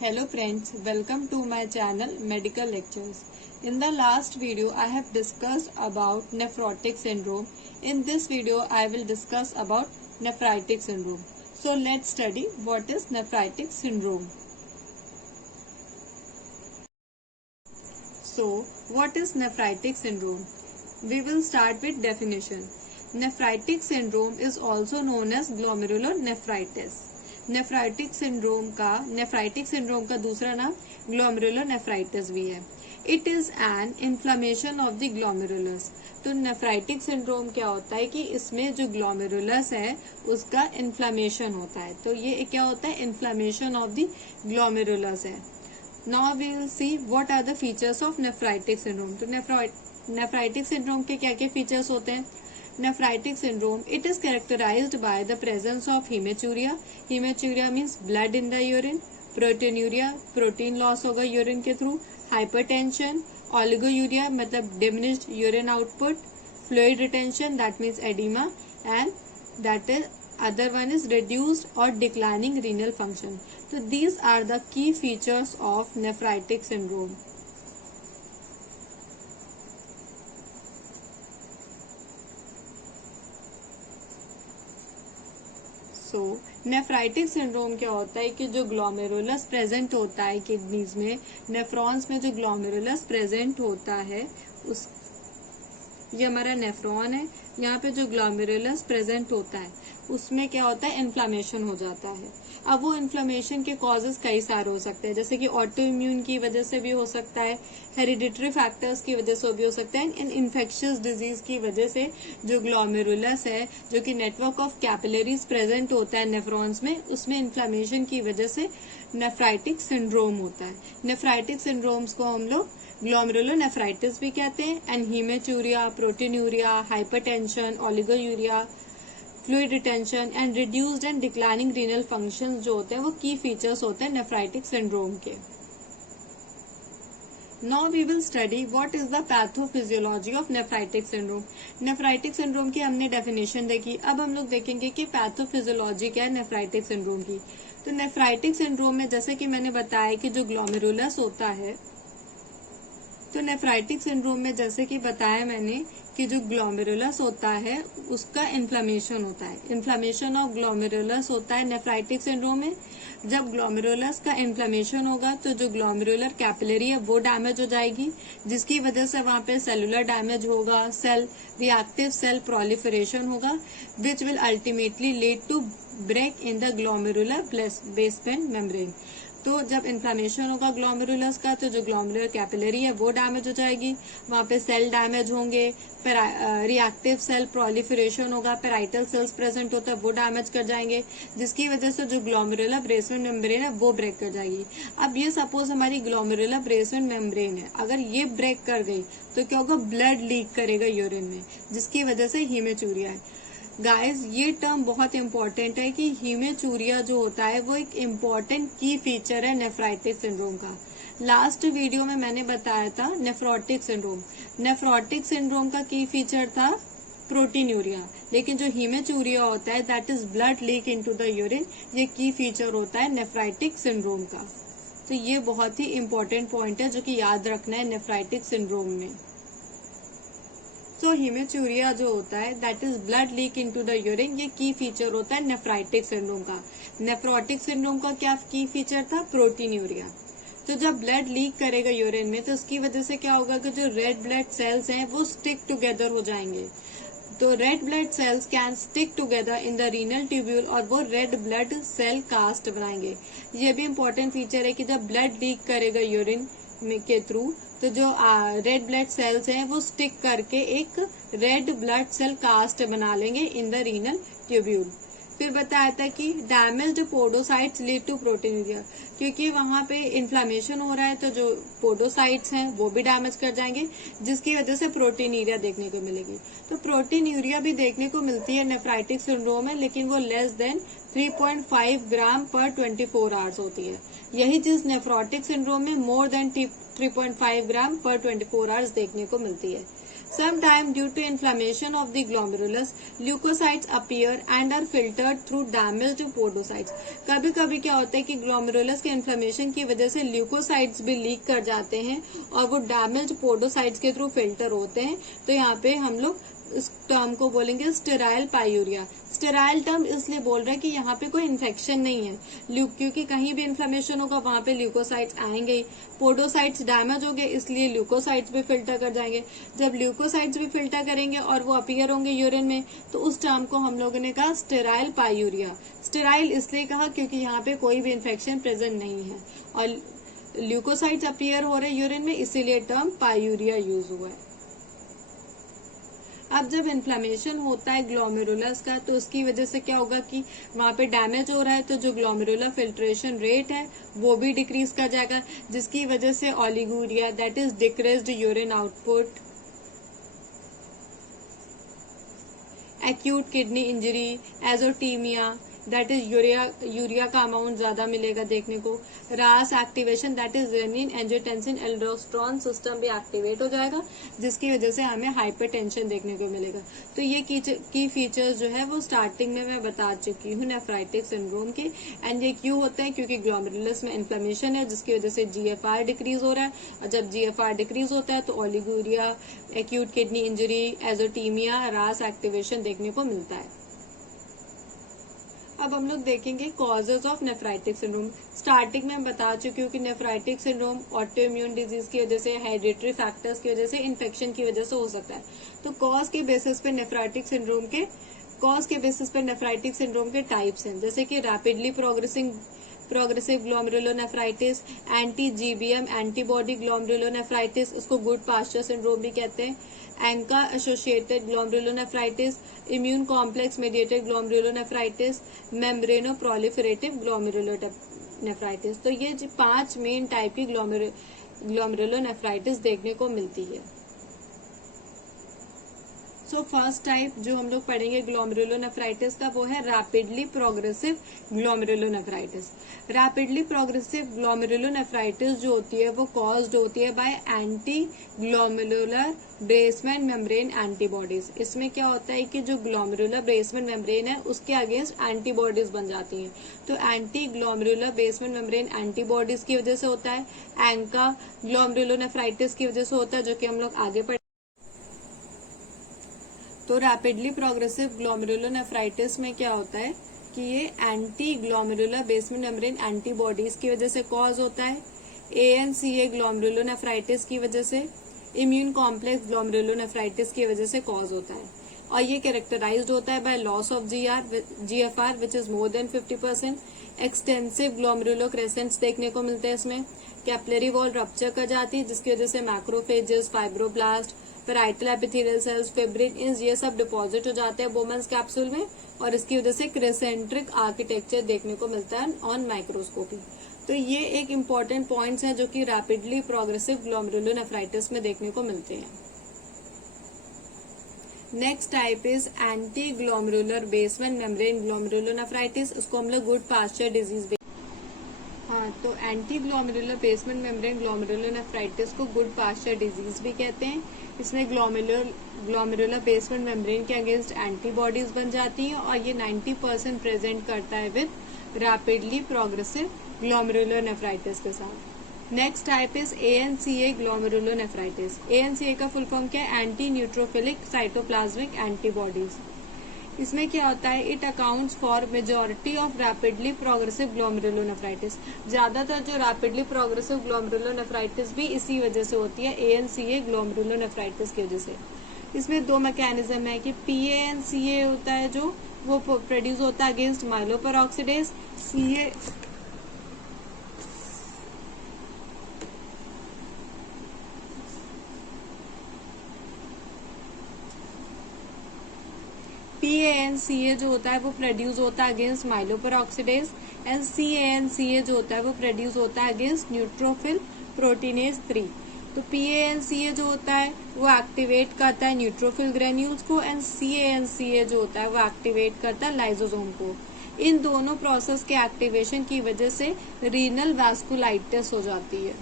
Hello friends, welcome to my channel Medical Lectures. In the last video I have discussed about nephrotic syndrome. In this video I will discuss about nephritic syndrome. So let's study what is nephritic syndrome. So what is nephritic syndrome? We will start with definition. Nephritic syndrome is also known as glomerulonephritis. Nephritic syndrome का दूसरा नाम glomerulonephritis भी है. It is an inflammation of the glomerulus. तो nephritic syndrome क्या होता है कि इसमें जो ग्लोमेरुलस है उसका इन्फ्लेमेशन होता है. तो ये क्या होता है? इन्फ्लेमेशन ऑफ द ग्लोमेरुलस है. Now we will see what are the features of nephritic syndrome. तो नेफ्राइटिक सिंड्रोम के क्या क्या फीचर्स होते हैं? Nephritic syndrome, it is characterized by the presence of hematuria. Hematuria means blood in the urine. Proteinuria, protein loss होगा urine के through. Hypertension, oligouria मतलब diminished urine output. Fluid retention, that means edema, and that is other one is reduced or declining renal function. So these are the key features of nephritic syndrome. So nephritic syndrome क्या होता है कि जो glomerulus present होता है kidneys में, nephrons में जो ग्लोमेरुलस प्रेजेंट होता है उस ये हमारा नेफ्रॉन है. यहाँ पे जो ग्लोमेरुलस प्रेजेंट होता है उसमें क्या होता है? इन्फ्लेमेशन हो जाता है. अब वो इन्फ्लेमेशन के कॉजेज कई सारे हो सकते हैं, जैसे कि ऑटो इम्यून की वजह से भी हो सकता है, हेरिडिटरी फैक्टर्स की वजह से भी हो सकता है, इन इन्फेक्शियस डिजीज की वजह से जो ग्लोमेरुलस है, जो कि नेटवर्क ऑफ कैपिलरीज प्रेजेंट होता है नेफ्रॉन्स में, उसमें इन्फ्लेमेशन की वजह से नेफ्राइटिक सिंड्रोम होता है. नेफ्राइटिक सिंड्रोम्स को हम लोग ग्लोमेरुलोनेफ्राइटिस भी कहते हैं. And haematuria, proteinuria, hypertension, oliguria, fluid retention and reduced and declining renal functions जो होते हैं वो की फीचर्स होते हैं नेफ्राइटिक सिंड्रोम के. Now we will study what is the pathophysiology of nephritic syndrome. Nephritic syndrome की हमने डेफिनेशन देखी. अब हम लोग देखेंगे कि पैथोफिजियोलॉजी क्या है नेफ्राइटिक सिंड्रोम की. तो नेफ्राइटिक सिंड्रोम में जैसे कि मैंने बताया कि जो ग्लोमेरुलस होता है, तो नेफ्राइटिक सिंड्रोम में जैसे कि बताया मैंने कि जो ग्लोमेरुलस होता है उसका इन्फ्लेमेशन होता है. इन्फ्लेमेशन ऑफ ग्लोमेरुलस होता है नेफ्राइटिक सिंड्रोम में. जब ग्लोमेरुलस का इन्फ्लेमेशन होगा तो जो ग्लोमेरुलर कैपिलरी है वो डैमेज हो जाएगी, जिसकी वजह से वहां पे सेलुलर डैमेज होगा, सेल रिएक्टिव सेल प्रोलिफरेशन होगा, which will ultimately lead to break in the glomerular basement membrane. तो जब इन्फ्लेमेशन होगा ग्लोमेरुलस का तो जो ग्लोमेरुलर कैपिलरी है वो डैमेज हो जाएगी, वहां पे सेल डैमेज होंगे, रिएक्टिव सेल प्रोलिफरेशन होगा, पेराइटल सेल्स प्रेजेंट होता है वो डैमेज कर जाएंगे, जिसकी वजह से जो ग्लोमेरुलर बेसमेंट मेम्ब्रेन है वो ब्रेक कर जाएगी. अब ये सपोज हमारी ग्लोमेरुलर बेसमेंट मेम्ब्रेन है, अगर ये ब्रेक कर गई तो क्या होगा? ब्लड लीक करेगा यूरिन में, जिसकी वजह से हीमेचूरिया है. गाइस ये टर्म बहुत इंपॉर्टेंट है कि हीमेचूरिया जो होता है वो एक इम्पॉर्टेंट की फीचर है नेफ्राइटिक सिंड्रोम का. लास्ट वीडियो में मैंने बताया था नेफ्रोटिक सिंड्रोम. नेफ्रोटिक सिंड्रोम का की फीचर था प्रोटीनूरिया, लेकिन जो हीमेचूरिया होता है that is blood leak into the urine, ये की फीचर होता है नेफ्राइटिक सिंड्रोम का. तो ये बहुत ही इंपॉर्टेंट पॉइंट है जो कि याद रखना है नेफ्राइटिक सिंड्रोम में. तो हीमेचूरिया जो होता है that is blood leak into the urine, ये की फीचर होता है नेफ्राइटिक सिंड्रोम का. नेफ्रोटिक सिंड्रोम का क्या की फीचर था? प्रोटीनूरिया. तो जब ब्लड लीक करेगा यूरिन में तो उसकी वजह से क्या होगा कि जो रेड ब्लड सेल्स हैं वो स्टिक टुगेदर हो जाएंगे. तो red blood cells can stick together in the renal tubule और वो रेड ब्लड सेल कास्ट बनाएंगे. ये भी इंपॉर्टेंट फीचर है कि जब ब्लड लीक करेगा यूरिन के थ्रू तो जो रेड ब्लड सेल्स हैं वो स्टिक करके एक रेड ब्लड सेल कास्ट बना लेंगे इन द रीनल ट्यूब्यूल. फिर बताया था कि damaged podocytes lead to proteinuria, क्योंकि वहां पे इन्फ्लेमेशन हो रहा है तो जो पोडोसाइट्स हैं वो भी डैमेज कर जाएंगे, जिसकी वजह से प्रोटीनूरिया देखने को मिलेगी. तो प्रोटीनूरिया भी देखने को मिलती है नेफ्राइटिक सिंड्रोम में, लेकिन वो लेस देन 3.5 ग्राम पर 24 आवर्स होती है. यही चीज नेफ्रोटिक सिंड्रोम में मोर देन 3.5 ग्राम पर 24 आवर्स देखने को मिलती है. Sometime due to inflammation of the glomerulus, leukocytes appear and are filtered through damaged podocytes. कभी कभी क्या होता है कि ग्लोमेरुलस के इन्फ्लेमेशन की वजह से ल्यूकोसाइट्स भी लीक कर जाते हैं और वो डैमेज्ड पोडोसाइट्स के थ्रू फिल्टर होते हैं। तो यहाँ पे हम लोग इस टर्म को बोलेंगे स्टेराइल पायूरिया। स्टेराइल टर्म इसलिए बोल रहे हैं कि यहाँ पे कोई इन्फेक्शन नहीं है, क्योंकि कहीं भी इन्फ्लेमेशन होगा वहां पे ल्यूकोसाइट्स आएंगे ही। पोडोसाइट्स डैमेज हो गए इसलिए ल्यूकोसाइट्स भी फिल्टर कर जाएंगे। जब ल्यूकोसाइट्स भी फिल्टर करेंगे और वो अपीयर होंगे यूरिन में, तो उस टर्म को हम लोगों ने कहा स्टेराइल पायूरिया। स्टेराइल इसलिए कहा क्योंकि यहाँ पे कोई भी इन्फेक्शन प्रेजेंट नहीं है और ल्यूकोसाइट्स अपीयर हो रहे यूरिन में, इसीलिए टर्म पायूरिया यूज हुआ है। अब जब इन्फ्लेमेशन होता है ग्लोमेरुलस का, तो उसकी वजह से क्या होगा कि वहां पे डैमेज हो रहा है, तो जो ग्लोमेरुलर फिल्ट्रेशन रेट है वो भी डिक्रीज कर जाएगा, जिसकी वजह से oliguria that is decreased urine output, acute kidney injury, azotemia that is urea का अमाउंट ज्यादा मिलेगा देखने को, RAS activation that is renin angiotensin aldosterone system भी एक्टिवेट हो जाएगा, जिसकी वजह से हमें हाइपरटेंशन देखने को मिलेगा। तो ये की फीचर्स जो है वो स्टार्टिंग में मैं बता चुकी हूँ नेफ्राइटिक सिंड्रोम के। एंड ये क्यों होता है, क्योंकि ग्लोमेरुलस में इन्फ्लेमेशन है जिसकी वजह से जीएफआर डिक्रीज हो रहा है, और जब जीएफआर डिक्रीज होता है तो ओलिगोरिया, एक्यूट किडनी इंजरी, एजोटीमिया, रास एक्टिवेशन देखने को मिलता है। अब हम लोग देखेंगे causes of nephritic syndrome. Starting में बता चुकी हूँ कि नेफ्राइटिक सिंड्रोम ऑटोइम्यून डिजीज की वजह से, हेरिडिटरी फैक्टर्स की वजह से, इन्फेक्शन की वजह से हो सकता है। तो कॉज के बेसिस पे नेफ्राइटिक सिंड्रोम के टाइप्स हैं, जैसे कि rapidly progressive glomerulonephritis, anti GBM antibody glomerulonephritis, इसको गुड पास्चर सिंड्रोम भी कहते हैं, ANCA associated glomerulonephritis, immune complex mediated glomerulonephritis, membranoproliferative glomerulonephritis. तो ये 5 मेन टाइप की ग्लोमेरुलोनेफ्राइटिस देखने को मिलती है। सो फर्स्ट टाइप जो हम लोग पढ़ेंगे ग्लोमेरुलोनेफ्राइटिस का, वो है rapidly progressive glomerulonephritis. Rapidly progressive glomerulonephritis जो होती है वो कॉज्ड होती है bye anti glomerular basement membrane antibodies. इसमें क्या होता है कि जो ग्लोमेरुलर बेसमेंट मेम्ब्रेन है उसके अगेंस्ट एंटीबॉडीज बन जाती हैं। तो anti glomerular basement membrane antibodies की वजह से होता है, एंका ग्लोमेरुलोनेफ्राइटिस की वजह से होता है, जो कि हम लोग आगे पढ़। तो रैपिडली प्रोग्रेसिव ग्लोमेरुलोनेफ्राइटिस में क्या होता है कि ये anti glomerular basement membrane antibodies की वजह से कॉज होता है, एएनसीए ग्लोमेरुलोनेफ्राइटिस की वजह से, इम्यून कॉम्प्लेक्स ग्लोमेरुलोनेफ्राइटिस की वजह से कॉज होता है। और ये कैरेक्टराइज्ड होता है by loss of GFR which is more than 50%, extensive glomerular crescents देखने को मिलते हैं इसमें, कैपिलरी वॉल रप्चर कर जाती है जिसकी वजह से macrophages, fibroblast, parietal epithelial cells, fibrin, ये सब डिपॉजिट हो जाते हैं बोमन्स कैप्सूल में, और इसकी वजह से क्रेसेंट्रिक आर्किटेक्चर देखने को मिलता है ऑन माइक्रोस्कोपी। तो ये एक इम्पॉर्टेंट पॉइंट्स हैं जो कि रैपिडली प्रोग्रेसिव ग्लोमेरुलोनेफ्राइटिस में देखने को मिलते हैं। Next type is anti glomerular basement membrane glomerulonephritis, उसको हम लोग गुड पास्चर डिजीज। हाँ, तो anti glomerular basement membrane glomerulonephritis को गुड पास्चर डिजीज भी कहते हैं। इसमें ग्लोमेरुलर बेसमेंट मेम्ब्रेन के अगेंस्ट एंटीबॉडीज बन जाती हैं और ये 90% प्रेजेंट करता है विद रैपिडली प्रोग्रेसिव ग्लोमेरुलोनेफ्राइटिस के साथ। Next type is ANCA glomerulonephritis. ANCA का फुल फॉर्म क्या है, एंटी न्यूट्रोफिलिक साइटोप्लाज्मिक एंटीबॉडीज। इसमें क्या होता है, it accounts for majority of rapidly progressive glomerulonephritis. ज्यादातर जो रैपिडली प्रोग्रेसिव ग्लोमेरुलोनेफ्राइटिस भी इसी वजह से होती है, एएनसीए ग्लोमेरुलोनेफ्राइटिस की वजह से। इसमें 2 मैकेनिज्म है कि पीएएनसीए होता है जो वो प्रोड्यूस होता है अगेंस्ट माइलोपेरोक्सीडेज, पीएएनसीए जो होता है वो प्रोड्यूस होता है अगेंस्ट माइलोपेरोक्सीडेज, एंड सीएएनसीए जो होता है वो प्रोड्यूस होता है अगेंस्ट न्यूट्रोफिल प्रोटीनेज 3। तो पीएएनसीए जो होता है वो एक्टिवेट करता है न्यूट्रोफिल ग्रेन्यूल्स को, एंड सीएएनसीए जो होता है वो एक्टिवेट करता है लाइसोसोम को। इन दोनों प्रोसेस के एक्टिवेशन की वजह से रीनल वैस्कुलाइटिस हो जाती है।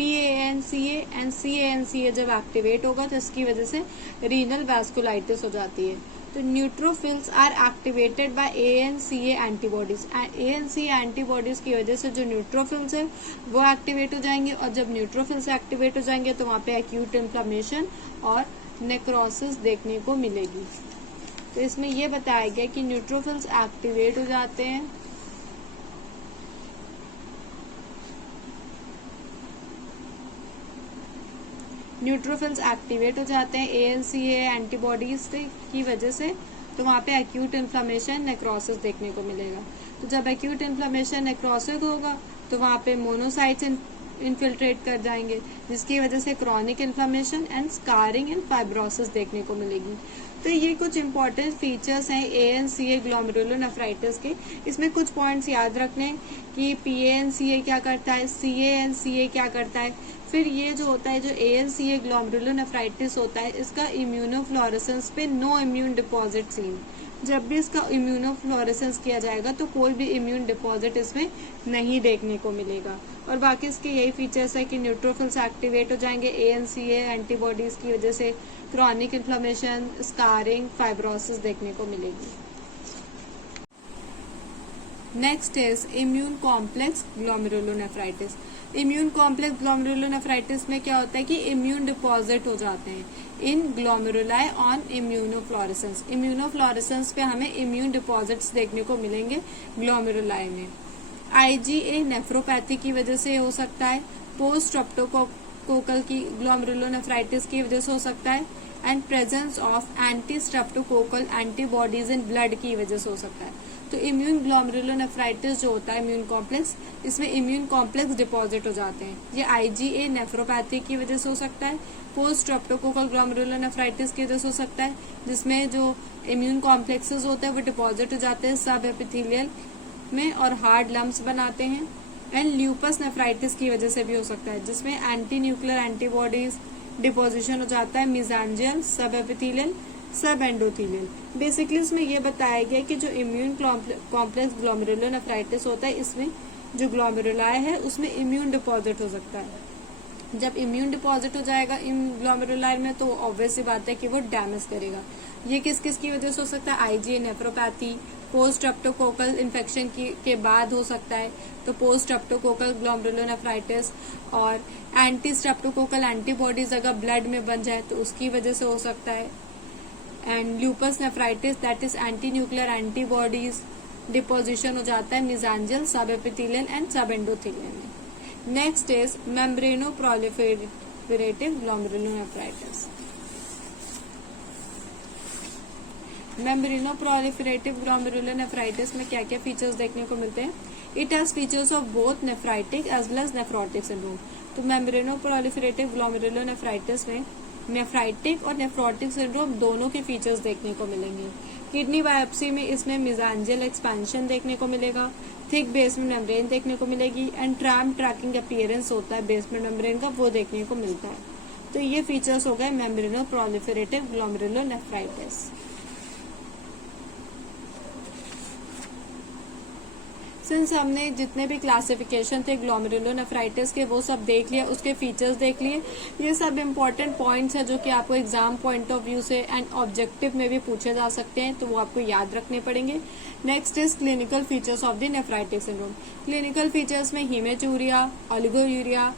PANCA एंड CANCA जब एक्टिवेट होगा तो इसकी वजह से रीनल वैस्कुलाइटिस हो जाती है। तो neutrophils are activated by ANCA antibodies. ANCA antibodies की वजह से जो न्यूट्रोफिल्स है वो एक्टिवेट हो जाएंगे, और जब न्यूट्रोफिल्स एक्टिवेट हो जाएंगे तो वहां पे एक्यूट इन्फ्लेमेशन और नेक्रोसिस देखने को मिलेगी। तो इसमें यह बताया गया कि न्यूट्रोफिल्स एक्टिवेट हो जाते हैं ANCA एंटीबॉडीज की वजह से, तो वहां पे एक्यूट इन्फ्लेमेशन नेक्रोसिस देखने को मिलेगा। तो जब एक्यूट इन्फ्लेमेशन नेक्रोसिस होगा तो वहां पे मोनोसाइट्स इन्फिल्ट्रेट कर जाएंगे, जिसकी वजह से chronic inflammation and scarring and fibrosis देखने को मिलेगी। तो ये कुछ इंपॉर्टेंट फीचर्स हैं ANCA ग्लोमेरुलोनेफ्राइटिस के। इसमें कुछ पॉइंट्स याद रखने कि PANCA क्या करता है, CANCA क्या करता है। फिर ये जो होता है, जो ANCA ग्लोमेरुलोनेफ्राइटिस होता है, इसका इम्यूनोफ्लोरेसेंस पे नो इम्यून डिपॉजिट सीन। जब भी इसका इम्यूनोफ्लोरेसेंस किया जाएगा तो कोई भी इम्यून डिपॉजिट इसमें नहीं देखने को मिलेगा। और बाकी इसके यही फीचर्स है कि न्यूट्रोफिल्स एक्टिवेट हो जाएंगे ANCA एंटीबॉडीज की वजह से, क्रॉनिक इन्फ्लेमेशन, स्कारिंग, फाइब्रोसिस देखने को मिलेगी। Next is immune complex glomerulonephritis. Immune complex glomerulonephritis में क्या होता है कि इम्यून डिपॉजिट हो जाते हैं इन ग्लोमेरुलाई ऑन इम्यूनोफ्लोरेसेंस। इम्यूनोफ्लोरेसेंस पे हमें इम्यून डिपॉजिट्स देखने को मिलेंगे ग्लोमेरुलाई में। IgA नेफ्रोपैथी की वजह से हो सकता है, पोस्ट स्ट्रेप्टोकोकल की ग्लोमेरुलोनेफ्राइटिस की वजह से हो सकता है, and presence of anti streptococcal antibodies in blood की वजह से हो सकता है। तो इम्यून ग्लोमेरुलोनेफ्राइटिस जो होता है इम्यून कॉम्प्लेक्स, इसमें इम्यून कॉम्प्लेक्स डिपॉजिट हो जाते हैं। ये IgA नेफ्रोपैथी की वजह से हो सकता है, पोस्ट स्ट्रेप्टोकोकल ग्लोमेरुलोनेफ्राइटिस की वजह से हो सकता है, जिसमें जो इम्यून कॉम्प्लेक्सेस होते हैं वो डिपॉजिट हो जाते हैं सब एपिथेलियल में और हार्ड लम्प्स बनाते हैं। एंड ल्यूपस नेफ्राइटिस की वजह से भी हो सकता है, जिसमें एंटी न्यूक्लियर एंटीबॉडीज डिपोजिशन हो जाता है मिजांजियल, सब एपिथेलियल, सब एंडोथेलियल। बेसिकली इसमें यह बताया गया कि जो इम्यून कॉम्प्लेक्स ग्लोमेरुलोनेफ्राइटिस होता है, इसमें जो ग्लोमेरुलाई है उसमें इम्यून डिपॉजिट हो सकता है। जब इम्यून डिपॉजिट हो जाएगा इन ग्लोमेरुलाई में तो ऑब्वियस सी बात है कि वो डैमेज करेगा। ये किस किस की वजह से हो सकता है, IgA nephropathy, post streptococcal infection के बाद हो सकता है, तो पोस्ट स्ट्रेप्टोकोकल ग्लोमेरुलोनेफ्राइटिस, और एंटी स्ट्रेप्टोकोकल एंटीबॉडीज अगर ब्लड में बन जाए तो उसकी वजह से हो सकता है। And lupus nephritis that is anti nuclear antibodies deposition हो जाता है mesangial, subepithelial and subendothelial में। Next is membranoproliferative glomerulonephritis. Membranoproliferative glomerulonephritis में क्या क्या फीचर्स देखने को मिलते हैं? It has features of both nephritic as well as nephrotic syndrome. तो मेम्ब्रेनो प्रोलिफेरेटिव ग्लोमेरुलोनेफ्राइटिस में नेफ्राइटिक और नेफ्रोटिक सिंड्रोम दोनों के फीचर्स देखने को मिलेंगे। किडनी बायोप्सी में इसमें मिजांजियल एक्सपेंशन देखने को मिलेगा, थिक बेसमेंट मेम्ब्रेन देखने को मिलेगी, एंड ट्रैम ट्रैकिंग अपीयरेंस होता है बेसमेंट मेम्ब्रेन का, वो देखने को मिलता है। तो ये फीचर्स हो गए मेम्ब्रेनो प्रोलिफेरेटिव ग्लोमेरुलोनेफ्राइटिस। सिंस हमने जितने भी क्लासिफिकेशन थे ग्लोमेरुलोनेफ्राइटिस के वो सब देख लिया, उसके फीचर्स देख लिए, ये सब इम्पोर्टेंट पॉइंट्स है जो कि आपको एग्जाम पॉइंट ऑफ व्यू से एंड ऑब्जेक्टिव में भी पूछे जा सकते हैं, तो वो आपको याद रखने पड़ेंगे। Next is clinical features of the nephritic syndrome. Clinical features में haematuria, oliguria,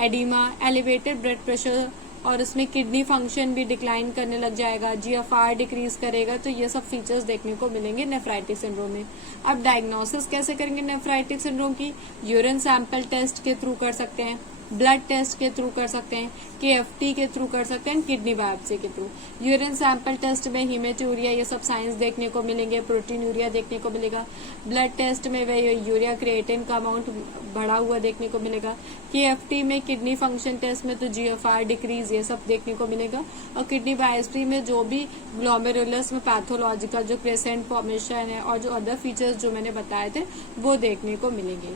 oedema, elevated blood pressure, और उसमें किडनी फंक्शन भी डिक्लाइन करने लग जाएगा, GFR डिक्रीज करेगा, तो ये सब फीचर्स देखने को मिलेंगे नेफ्राइटिक सिंड्रोम में। अब डायग्नोसिस कैसे करेंगे नेफ्राइटिक सिंड्रोम की? यूरिन सैंपल टेस्ट के थ्रू कर सकते हैं, ब्लड टेस्ट के थ्रू कर सकते हैं, KFT के थ्रू कर सकते हैं, किडनी बायोप्सी के थ्रू। यूरिन सैंपल टेस्ट में हीमेचूरिया ये सब साइंस देखने को मिलेंगे, प्रोटीनूरिया देखने को मिलेगा। ब्लड टेस्ट में वह यूरिया क्रिएटिन का अमाउंट बढ़ा हुआ देखने को मिलेगा। KFT में किडनी फंक्शन टेस्ट में तो GFR डिक्रीज ये सब देखने को मिलेगा। और किडनी बायोप्सी में जो भी ग्लोमेरुलस में पैथोलॉजिकल जो क्रेसेंट फॉर्मेशन है और जो अदर फीचर्स जो मैंने बताए थे वो देखने को मिलेंगे।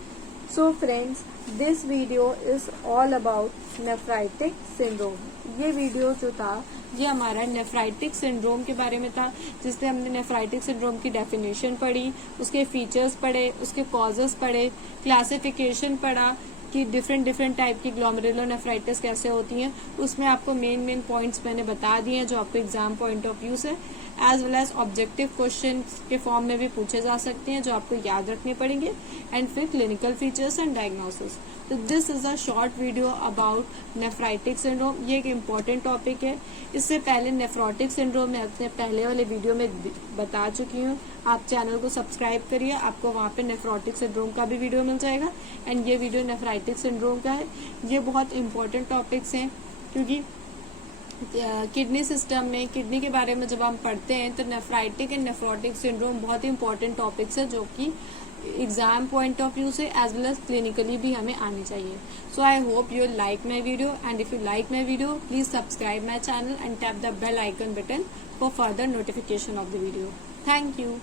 So friends, this video is all about nephritic syndrome. ये वीडियो जो था ये हमारा नेफ्राइटिक सिंड्रोम के बारे में था, जिसमें हमने नेफ्राइटिक सिंड्रोम की डेफिनेशन पढ़ी, उसके फीचर्स पढ़े, उसके कॉजेस पढ़े, क्लासिफिकेशन पढ़ा, कि डिफरेंट टाइप की ग्लोमेरुलोनेफ्राइटिस कैसे होती हैं, उसमें आपको मेन पॉइंट्स मैंने बता दिए हैं जो आपको एग्जाम पॉइंट ऑफ व्यू से as well as objective question के फॉर्म में भी पूछे जा सकते हैं जो आपको याद रखने पड़ेंगे, एंड फिर क्लिनिकल फीचर्स एंड डायग्नोसिस। तो this is a short video about nephritic syndrome. ये एक इम्पॉर्टेंट टॉपिक है। इससे पहले नेफ्रोटिक सिंड्रोम मैं अपने पहले वाले वीडियो में बता चुकी हूँ। आप चैनल को सब्सक्राइब करिए, आपको वहाँ पे नेफ्रोटिक सिंड्रोम का भी वीडियो मिल जाएगा, एंड ये वीडियो नेफ्राइटिक सिंड्रोम का है। ये बहुत इंपॉर्टेंट टॉपिक्स हैं क्योंकि किडनी सिस्टम में किडनी के बारे में जब हम पढ़ते हैं तो नेफ्राइटिक एंड नेफ्रोटिक सिंड्रोम बहुत इंपॉर्टेंट टॉपिक्स है जो कि एग्जाम पॉइंट ऑफ व्यू से एज वेल एज क्लिनिकली भी हमें आनी चाहिए। So I hope you like my video, and if you like my video please subscribe my channel and tap the bell icon button for further notification of the video. Thank you.